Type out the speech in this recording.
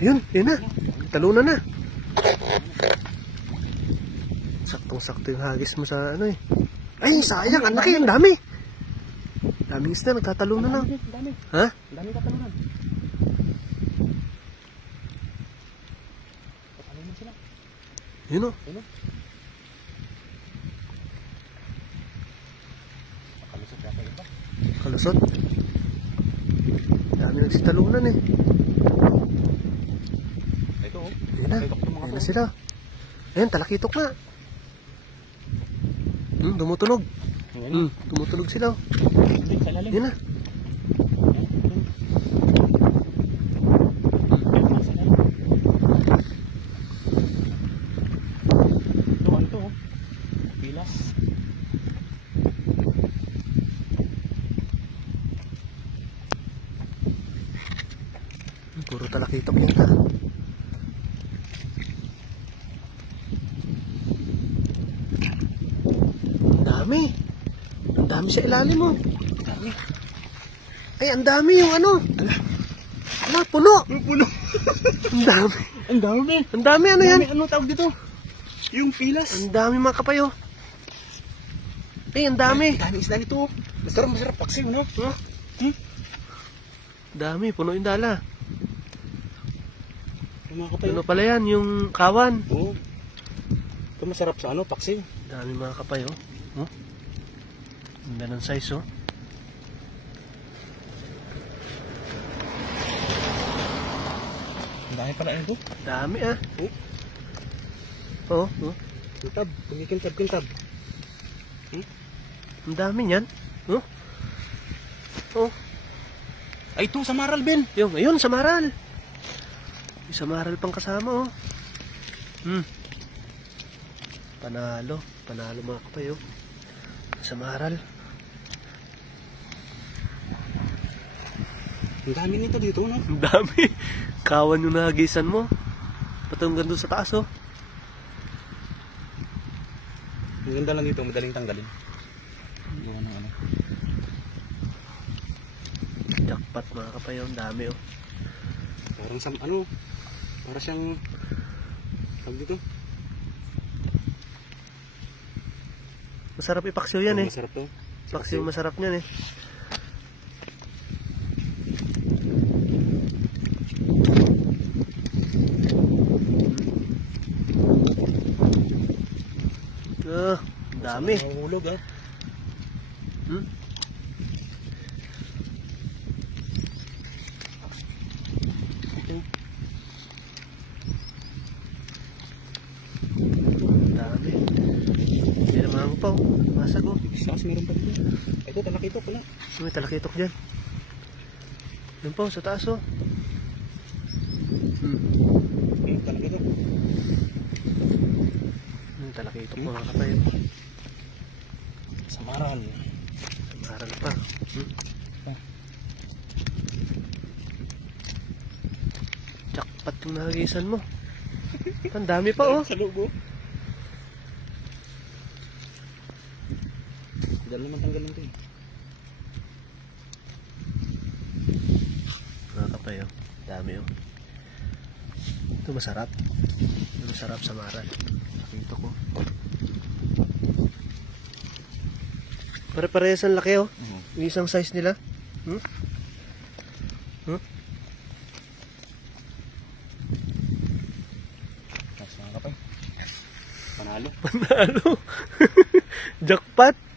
Ayun, yun na. Talunan na. Saktong-sakto yung hagis mo sa ano eh. Ay, sayang. Ang laki, ang dami. Daming isda, nagtatalunan na. Dami. Ha? Dami katalunan. Katalunan sila. Yun o. Ayun o. Makalusot yata iba. Kalusot. Dami nagsitalunan eh. Ito o. Ayun na. Ayun na sila. Ayun, talakitok na. Tumutunog. Tumutunog sila. Ayun na. Ito, ano to? Pilas. Puro talakitok nito. Ang dami sa ilalim mo. Dami. Ay, ang dami yung ano. Ala, puno. Puno. Ang dami. Ang dami. Ang dami, ano yan? Ano tawag dito? Yung pilas. Ang dami mga kapayo. Ay, ang dami. Dami isda nito. Masarap paksiw, no? Huh? Dami, puno yung dala. Yung mga kapayo. Ano pala yan, yung kawan. Oo. Ito masarap sa ano, paksiw. Dami mga kapayo. Huh? Ganda ng size, oh. Ang dami pala nito. Dami, ah. Oh. Oh. Kintab. Kintab. Ang dami niyan. Oh. Oh. Ay, ito, sa Maral, Ben. Yung, ayun, samaral. May samaral pang kasama, oh. Panalo mga kapayo. Samaral. Ang dami nito dito, no? Ang dami. Kawan yung nahagisan mo. Patunggan doon sa taas, oh. Ang ganda lang dito, madaling tanggalin. Gawa ng ano. Jackpot mga kapayo, ang dami, oh. Parang sa ano, para siyang tawag dito. Masarap ipaksiw yan, eh. Masarap to. Paksiw masarap niyan, eh. Dami. Mahulog, ah. Dami. Hindi naman ako pa, oh. Masag, oh. Saks meron pa dito. Ito, talakitok pala. May talakitok dyan. Yun po, sa taas, oh. Talakitok. Talakitok mga kapayo. Sa Maral. Samaral pa. Jackpot yung nahagisan mo. Ang dami pa, oh. Sa loob, oh. Dahil naman tanggalin ito, eh. Mga kapayo, dami, oh. Ito masarap. Ito masarap sa Maral. Nakita ko. Pare-parehas ang laki, oh. Yung isang size nila. Tapos mga kapay. Panalo. Panalo. Jackpot.